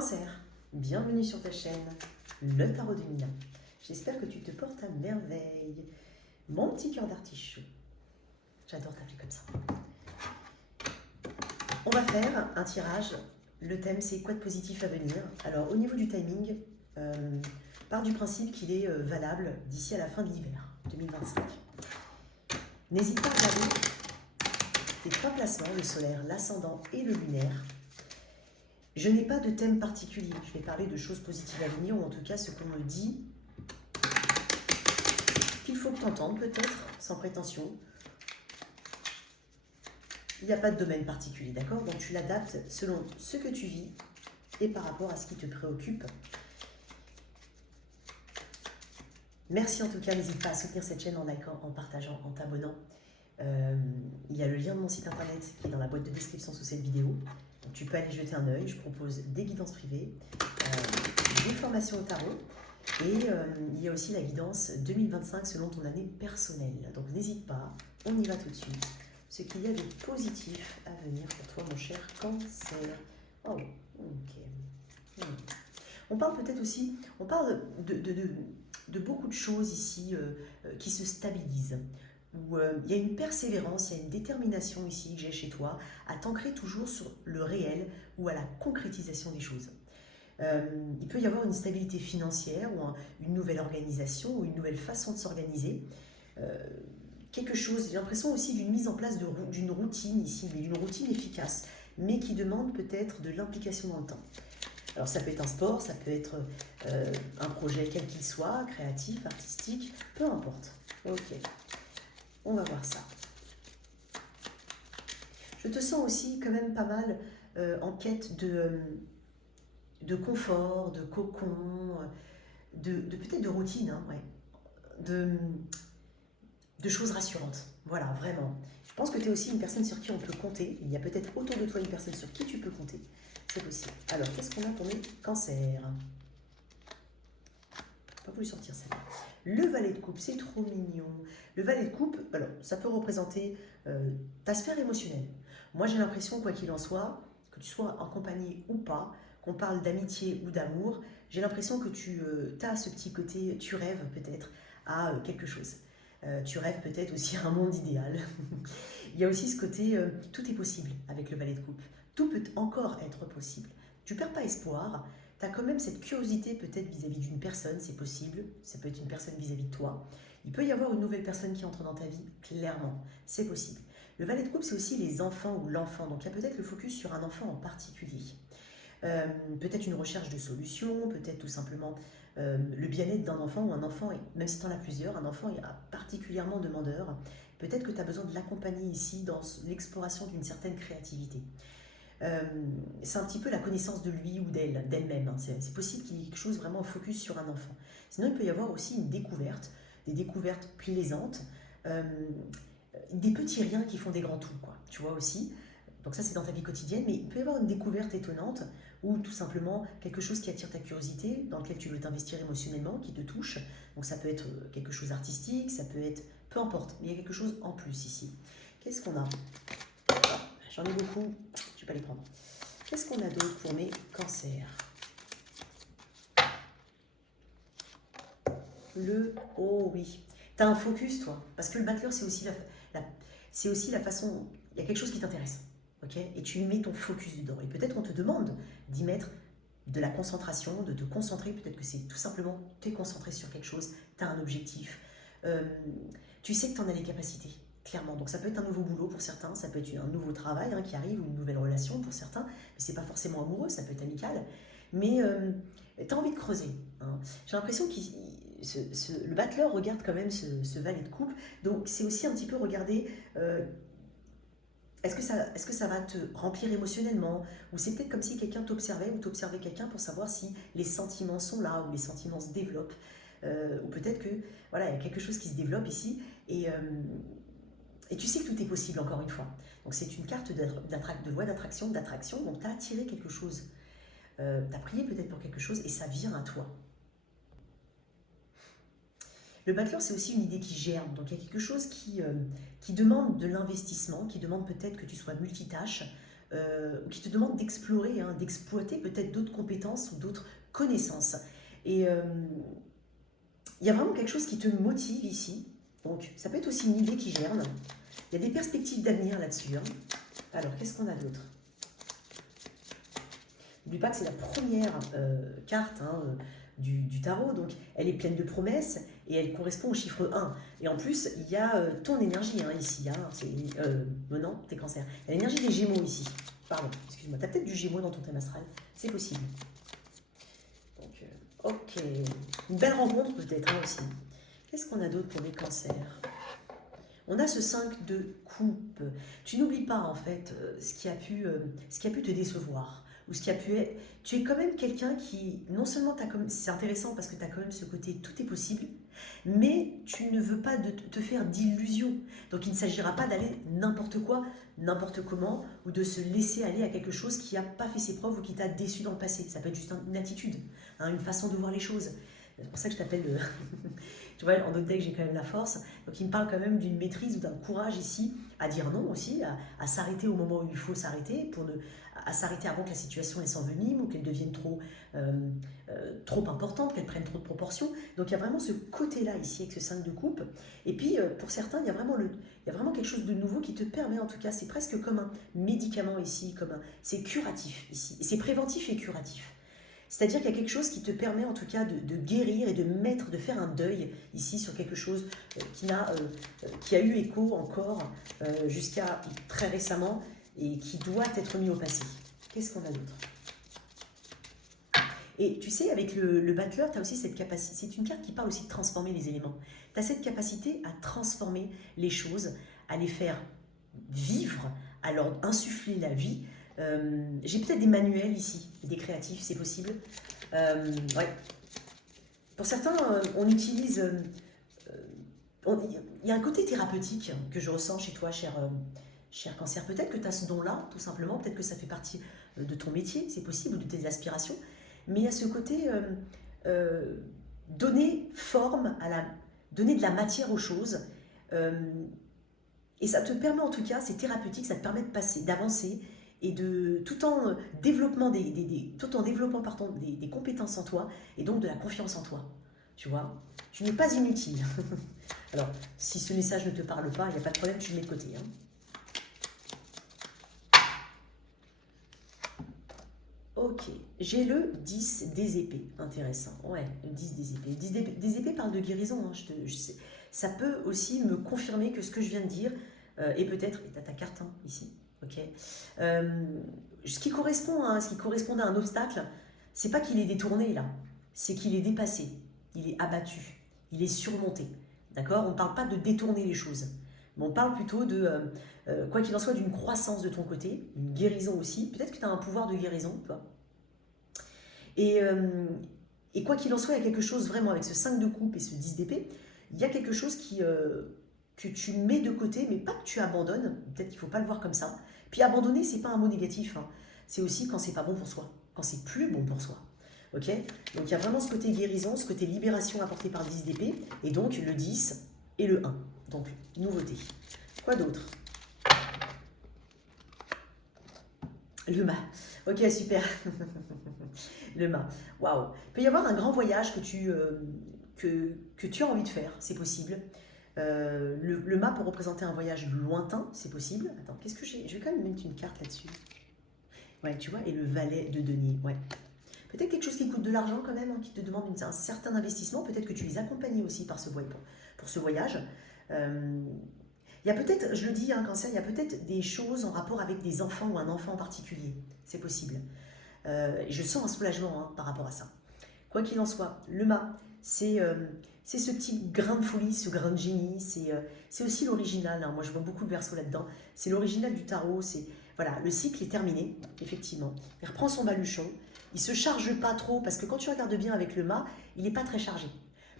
Cancer, bienvenue sur ta chaîne, le tarot de Mila. J'espère que tu te portes à merveille. Mon petit cœur d'artichaut. J'adore t'appeler comme ça. On va faire un tirage. Le thème, c'est quoi de positif à venir. Alors, au niveau du timing, part du principe qu'il est valable d'ici à la fin de l'hiver 2025. N'hésite pas à regarder tes trois placements, le solaire, l'ascendant et le lunaire. Je n'ai pas de thème particulier. Je vais parler de choses positives à venir, ou en tout cas ce qu'on me dit qu'il faut que tu entendes, peut-être, sans prétention. Il n'y a pas de domaine particulier, d'accord? Donc tu l'adaptes selon ce que tu vis et par rapport à ce qui te préoccupe. Merci en tout cas, n'hésite pas à soutenir cette chaîne en likant, en partageant, en t'abonnant. Il y a le lien de mon site internet qui est dans la boîte de description sous cette vidéo. Donc, tu peux aller jeter un œil. Je propose des guidances privées, des formations au tarot et il y a aussi la guidance 2025 selon ton année personnelle. Donc n'hésite pas, on y va tout de suite. Ce qu'il y a de positif à venir pour toi, mon cher Cancer. Oh, ok. On parle peut-être aussi, on parle de beaucoup de choses ici qui se stabilisent. Où il y a une persévérance, il y a une détermination ici que j'ai chez toi à t'ancrer toujours sur le réel ou à la concrétisation des choses. Il peut y avoir une stabilité financière ou une nouvelle organisation ou une nouvelle façon de s'organiser. Quelque chose, j'ai l'impression aussi d'une mise en place d'une routine ici, mais d'une routine efficace, mais qui demande peut-être de l'implication dans le temps. Alors ça peut être un sport, ça peut être un projet quel qu'il soit, créatif, artistique, peu importe. Ok. On va voir ça. Je te sens aussi quand même pas mal en quête de confort, de cocon, peut-être de routine, hein, ouais. de choses rassurantes. Voilà, vraiment. Je pense que tu es aussi une personne sur qui on peut compter. Il y a peut-être autour de toi une personne sur qui tu peux compter. C'est possible. Alors, qu'est-ce qu'on a pour mes cancers? Pas voulu sortir ça. Le valet de coupe, c'est trop mignon. Le valet de coupe, alors, ça peut représenter ta sphère émotionnelle. Moi, j'ai l'impression, quoi qu'il en soit, que tu sois en compagnie ou pas, qu'on parle d'amitié ou d'amour, j'ai l'impression que tu as ce petit côté, tu rêves peut-être à quelque chose. Tu rêves peut-être aussi à un monde idéal. Il y a aussi ce côté, tout est possible avec le valet de coupe. Tout peut encore être possible. Tu perds pas espoir. Tu as quand même cette curiosité peut-être vis-à-vis d'une personne, c'est possible. Ça peut être une personne vis-à-vis de toi. Il peut y avoir une nouvelle personne qui entre dans ta vie, clairement. C'est possible. Le valet de coupe, c'est aussi les enfants ou l'enfant. Donc il y a peut-être le focus sur un enfant en particulier. Peut-être une recherche de solutions, peut-être tout simplement le bien-être d'un enfant ou un enfant, même si tu en as plusieurs, un enfant est particulièrement demandeur. Peut-être que tu as besoin de l'accompagner ici dans l'exploration d'une certaine créativité. C'est un petit peu la connaissance de lui ou d'elle-même. Hein. C'est possible qu'il y ait quelque chose vraiment focus sur un enfant. Sinon, il peut y avoir aussi une découverte, des découvertes plaisantes, des petits riens qui font des grands tout, quoi. Tu vois aussi. Donc ça, c'est dans ta vie quotidienne, mais il peut y avoir une découverte étonnante ou tout simplement quelque chose qui attire ta curiosité, dans lequel tu veux t'investir émotionnellement, qui te touche. Donc ça peut être quelque chose d'artistique, ça peut être... Peu importe, mais il y a quelque chose en plus ici. Qu'est-ce qu'on a? J'en ai beaucoup, je vais pas les prendre. Qu'est-ce qu'on a d'autre pour mes cancers? Oh oui, tu as un focus, toi. Parce que le battleur, c'est aussi la façon... Il y a quelque chose qui t'intéresse. Okay, et tu mets ton focus dedans. Et peut-être qu'on te demande d'y mettre de la concentration, de te concentrer. Peut-être que c'est tout simplement te concentrer sur quelque chose. Tu as un objectif. Tu sais que tu en as les capacités, clairement. Donc ça peut être un nouveau boulot pour certains, ça peut être un nouveau travail qui arrive ou une nouvelle relation pour certains. Mais c'est pas forcément amoureux, ça peut être amical. Mais tu as envie de creuser. Hein. J'ai l'impression que le battleur regarde quand même ce valet de coupe. Donc c'est aussi un petit peu regarder... Est-ce que ça va te remplir émotionnellement? Ou c'est peut-être comme si quelqu'un t'observait ou t'observait quelqu'un pour savoir si les sentiments sont là ou les sentiments se développent. Ou peut-être que voilà, il y a quelque chose qui se développe ici et tu sais que tout est possible encore une fois. Donc c'est une carte de loi d'attraction, donc tu as attiré quelque chose. Tu as prié peut-être pour quelque chose et ça vient à toi. Le battleur, c'est aussi une idée qui germe. Donc, il y a quelque chose qui demande de l'investissement, qui demande peut-être que tu sois multitâche, qui te demande d'explorer, hein, d'exploiter peut-être d'autres compétences ou d'autres connaissances. Et il y a vraiment quelque chose qui te motive ici. Donc, ça peut être aussi une idée qui germe. Il y a des perspectives d'avenir là-dessus. Hein. Alors, qu'est-ce qu'on a d'autre? N'oublie pas que c'est la première carte hein, du tarot, donc elle est pleine de promesses et elle correspond au chiffre 1. Et en plus, il y a ton énergie hein, ici. Hein, non, t'es Cancer. Il y a l'énergie des Gémeaux ici. Pardon, excuse-moi. T'as peut-être du Gémeaux dans ton thème astral. C'est possible. Donc, ok. Une belle rencontre peut-être hein, aussi. Qu'est-ce qu'on a d'autre pour les cancers? On a ce 5 de coupe. Tu n'oublies pas en fait ce qui a pu te décevoir. Ou ce qui a pu être... Tu es quand même quelqu'un qui, non seulement c'est intéressant parce que tu as quand même ce côté tout est possible, mais tu ne veux pas te faire d'illusions. Donc il ne s'agira pas d'aller n'importe quoi, n'importe comment, ou de se laisser aller à quelque chose qui n'a pas fait ses preuves ou qui t'a déçu dans le passé. Ça peut être juste une attitude, hein, une façon de voir les choses. C'est pour ça que je t'appelle le... Tu vois, en deck, j'ai quand même la force. Donc, il me parle quand même d'une maîtrise ou d'un courage ici à dire non aussi, à s'arrêter au moment où il faut s'arrêter, à s'arrêter avant que la situation s'envenime ou qu'elle devienne trop importante, qu'elle prenne trop de proportions. Donc, il y a vraiment ce côté-là ici avec ce 5 de coupe. Et puis, pour certains, il y a vraiment quelque chose de nouveau qui te permet, en tout cas, c'est presque comme un médicament ici, c'est curatif ici. Et c'est préventif et curatif. C'est-à-dire qu'il y a quelque chose qui te permet en tout cas de guérir et de faire un deuil ici sur quelque chose qui a eu écho encore jusqu'à très récemment et qui doit être mis au passé. Qu'est-ce qu'on a d'autre? Et tu sais, avec le battleur, tu as aussi cette capacité, c'est une carte qui parle aussi de transformer les éléments. Tu as cette capacité à transformer les choses, à les faire vivre, à leur insuffler la vie. J'ai peut-être des manuels ici, des créatifs, c'est possible. Ouais. Pour certains, on utilise... il y a un côté thérapeutique que je ressens chez toi, cher Cancer. Peut-être que tu as ce don-là, tout simplement. Peut-être que ça fait partie de ton métier, c'est possible, ou de tes aspirations. Mais il y a ce côté donner forme, donner de la matière aux choses. Et ça te permet en tout cas, c'est thérapeutique, ça te permet de passer, d'avancer et tout en développant des compétences en toi et donc de la confiance en toi. Tu vois, tu n'es pas inutile. Alors, si ce message ne te parle pas, il n'y a pas de problème, tu le mets de côté. Hein. Ok, j'ai le 10 des épées, intéressant. Ouais, le 10 des épées. Le 10 des épées parle de guérison. Hein. Ça peut aussi me confirmer que ce que je viens de dire, et peut-être, et tu as ta carte hein, ici, ok. Ce qui correspond à un obstacle, c'est pas qu'il est détourné là, c'est qu'il est dépassé, il est abattu, il est surmonté. D'accord? On ne parle pas de détourner les choses, mais on parle plutôt de, quoi qu'il en soit, d'une croissance de ton côté, une guérison aussi. Peut-être que tu as un pouvoir de guérison, toi. Et quoi qu'il en soit, il y a quelque chose vraiment avec ce 5 de coupe et ce 10 d'épée, il y a quelque chose que tu mets de côté, mais pas que tu abandonnes. Peut-être qu'il ne faut pas le voir comme ça. Puis abandonner, c'est pas un mot négatif. Hein. C'est aussi quand c'est pas bon pour soi, quand c'est plus bon pour soi. Ok? Donc il y a vraiment ce côté guérison, ce côté libération apporté par le 10 d'épée, et donc le 10 et le 1. Donc nouveauté. Quoi d'autre? Le mât. Ok, super. Le mât. Waouh. Il peut y avoir un grand voyage que tu as envie de faire, c'est possible. Le mât pour représenter un voyage lointain, c'est possible. Attends, qu'est-ce que j'ai? Je vais quand même mettre une carte là-dessus. Ouais, tu vois, et le valet de denier. Ouais. Peut-être quelque chose qui coûte de l'argent quand même, hein, qui te demande un certain investissement. Peut-être que tu les accompagnes aussi pour ce voyage. Il y a peut-être, je le dis, hein, Cancer, il y a peut-être des choses en rapport avec des enfants ou un enfant en particulier. C'est possible. Je sens un soulagement hein, par rapport à ça. Quoi qu'il en soit, le mât, c'est ce petit grain de folie, ce grain de génie. C'est aussi l'original. Hein, moi, je vois beaucoup de versos là-dedans. C'est l'original du tarot. Voilà, le cycle est terminé, effectivement. Il reprend son baluchon. Il ne se charge pas trop, parce que quand tu regardes bien avec le mât, il n'est pas très chargé.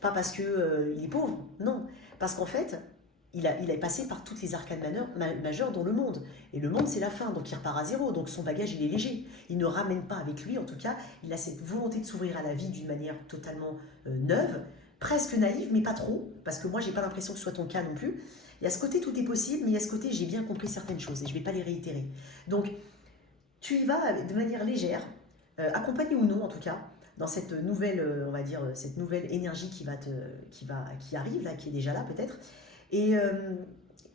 Pas parce qu'il est pauvre, non. Parce qu'en fait, il est passé par toutes les arcanes majeures dans le monde. Et le monde, c'est la fin, donc il repart à zéro. Donc son bagage, il est léger. Il ne ramène pas avec lui, en tout cas, il a cette volonté de s'ouvrir à la vie d'une manière totalement neuve, presque naïve, mais pas trop, parce que moi, j'ai pas l'impression que ce soit ton cas non plus. Il y a ce côté tout est possible, mais il y a ce côté j'ai bien compris certaines choses, et je ne vais pas les réitérer. Donc, tu y vas de manière légère, accompagné ou non en tout cas, dans cette nouvelle, on va dire, cette nouvelle énergie qui arrive là, qui est déjà là peut-être. Et, euh,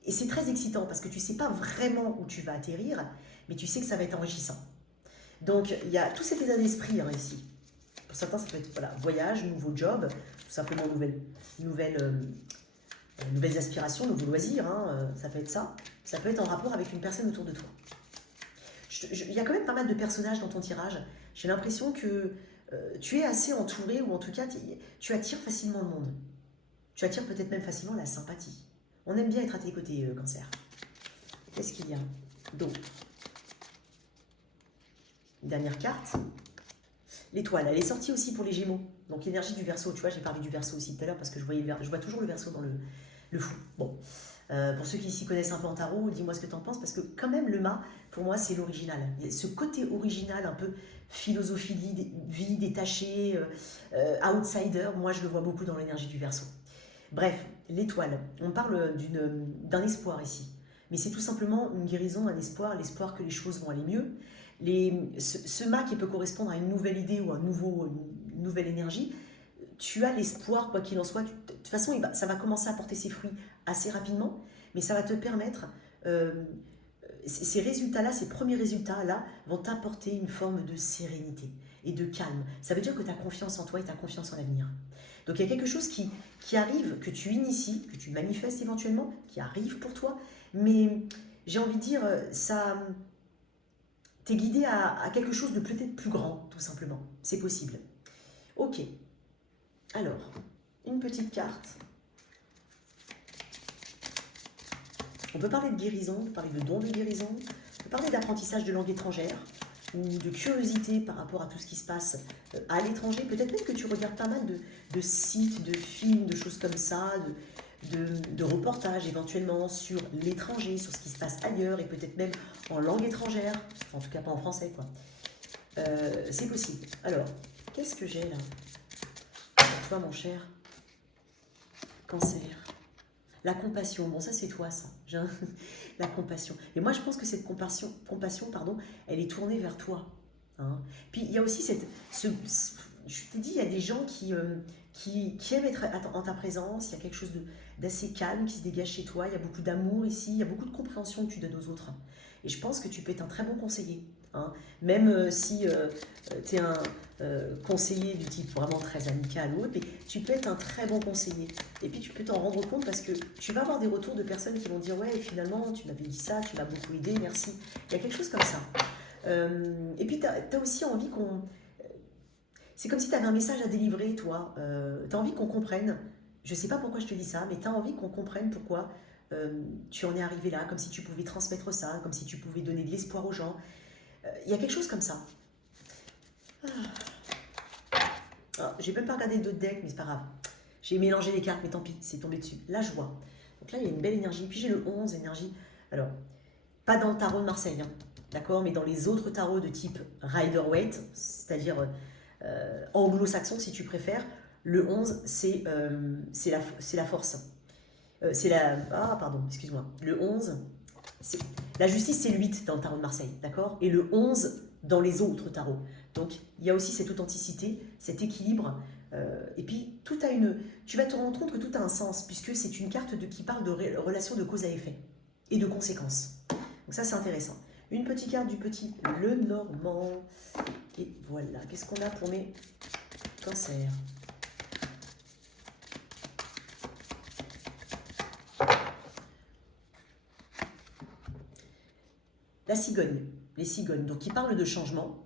et c'est très excitant parce que tu sais pas vraiment où tu vas atterrir, mais tu sais que ça va être enrichissant. Donc il y a tout cet état d'esprit hein, ici. Pour certains, ça peut être voilà, voyage, nouveau job, tout simplement nouvelle, nouvelles aspirations, nouveaux loisirs, hein, ça peut être ça. Ça peut être en rapport avec une personne autour de toi. Il y a quand même pas mal de personnages dans ton tirage. J'ai l'impression que tu es assez entouré, ou en tout cas, tu attires facilement le monde. Tu attires peut-être même facilement la sympathie. On aime bien être à tes côtés, Cancer. Qu'est-ce qu'il y a d'autre? Une dernière carte. L'étoile, elle est sortie aussi pour les Gémeaux. Donc l'énergie du Verseau, tu vois, j'ai parlé du Verseau aussi tout à l'heure parce que je vois toujours le Verseau dans le fou. Bon, pour ceux qui s'y connaissent un peu en tarot, dis-moi ce que tu en penses parce que quand même le mât, pour moi, c'est l'original. Ce côté original, un peu philosophie de vie détachée, outsider, moi je le vois beaucoup dans l'énergie du Verseau. Bref, l'étoile, on parle d'un espoir ici. Mais c'est tout simplement une guérison, un espoir, l'espoir que les choses vont aller mieux. Ce mât qui peut correspondre à une nouvelle idée ou une nouvelle énergie, tu as l'espoir, quoi qu'il en soit. De toute façon, ça va commencer à porter ses fruits assez rapidement, mais ça va te permettre, ces résultats-là, ces premiers résultats-là, vont t'apporter une forme de sérénité et de calme. Ça veut dire que tu as confiance en toi et tu as confiance en l'avenir. Donc il y a quelque chose qui arrive, que tu inities, que tu manifestes éventuellement, qui arrive pour toi, mais j'ai envie de dire, ça t'es guidé à quelque chose de peut-être plus grand, tout simplement. C'est possible. Ok. Alors, une petite carte. On peut parler de guérison, on peut parler de don de guérison, on peut parler d'apprentissage de langue étrangère ou de curiosité par rapport à tout ce qui se passe à l'étranger. Peut-être même que tu regardes pas mal de sites, de films, de choses comme ça, de reportages éventuellement sur l'étranger, sur ce qui se passe ailleurs et peut-être même en langue étrangère, en tout cas pas en français quoi. C'est possible. Alors, qu'est-ce que j'ai là pour toi mon cher Cancer? La compassion, bon ça c'est toi ça, la compassion. Et moi je pense que cette compassion pardon, elle est tournée vers toi. Hein. Puis il y a aussi je t'ai dit, il y a des gens qui aiment être en ta présence, il y a quelque chose d'assez calme qui se dégage chez toi, il y a beaucoup d'amour ici, il y a beaucoup de compréhension que tu donnes aux autres. Et je pense que tu peux être un très bon conseiller. Hein. Même si tu es un conseiller du type vraiment très amical ou autre, mais tu peux être un très bon conseiller. Et puis tu peux t'en rendre compte parce que tu vas avoir des retours de personnes qui vont dire ouais finalement tu m'avais dit ça, tu m'as beaucoup aidé, merci. Il y a quelque chose comme ça. Et puis tu as aussi envie qu'on... C'est comme si tu avais un message à délivrer, toi. Tu as envie qu'on comprenne. Je ne sais pas pourquoi je te dis ça, mais tu as envie qu'on comprenne pourquoi tu en es arrivé là, comme si tu pouvais transmettre ça, comme si tu pouvais donner de l'espoir aux gens. Il y a quelque chose comme ça. Ah, j'ai même pas regardé d'autres decks, mais c'est pas grave. J'ai mélangé les cartes, mais tant pis, c'est tombé dessus. Là, je vois. Donc là, il y a une belle énergie. Puis j'ai le 11, énergie. Alors, pas dans le tarot de Marseille, hein, d'accord, mais dans les autres tarots de type Rider-Waite, c'est-à-dire anglo-saxon si tu préfères, le 11, c'est la force. Ah, pardon, excuse-moi. Le 11, la justice, c'est le 8 dans le tarot de Marseille, d'accord? Et le 11 dans les autres tarots. Donc, il y a aussi cette authenticité, cet équilibre. Et puis, tu vas te rendre compte que tout a un sens, puisque c'est une carte qui parle de relation de cause à effet et de conséquences. Donc ça, c'est intéressant. Une petite carte du petit Lenormand. Et voilà, qu'est-ce qu'on a pour mes cancers? La cigogne, les cigognes, donc qui parlent de changement,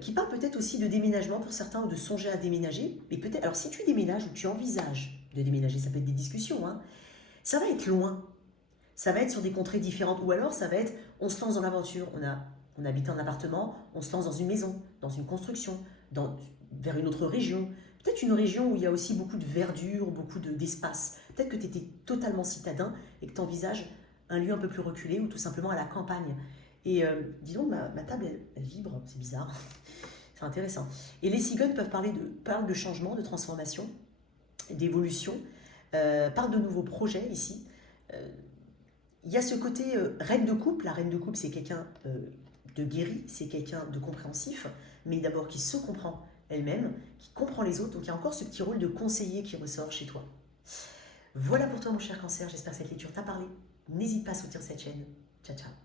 qui parlent peut-être aussi de déménagement pour certains ou de songer à déménager. Mais peut-être, alors si tu déménages ou tu envisages de déménager, ça peut être des discussions, hein, ça va être loin. Ça va être sur des contrées différentes. Ou alors ça va être, on se lance dans l'aventure, on habite en appartement, on se lance dans une maison, dans une construction, vers une autre région. Peut-être une région où il y a aussi beaucoup de verdure, beaucoup d'espace. Peut-être que tu étais totalement citadin et que tu envisages un lieu un peu plus reculé ou tout simplement à la campagne. Et dis donc, ma table, elle vibre, c'est bizarre. C'est intéressant. Et les cigognes parlent de changement, de transformation, d'évolution, parlent de nouveaux projets ici. Il y a ce côté reine de coupe. La reine de coupe, c'est quelqu'un de guéri, c'est quelqu'un de compréhensif, mais d'abord qui se comprend elle-même, qui comprend les autres. Donc il y a encore ce petit rôle de conseiller qui ressort chez toi. Voilà pour toi mon cher Cancer, j'espère que cette lecture t'a parlé. N'hésite pas à soutenir cette chaîne. Ciao ciao.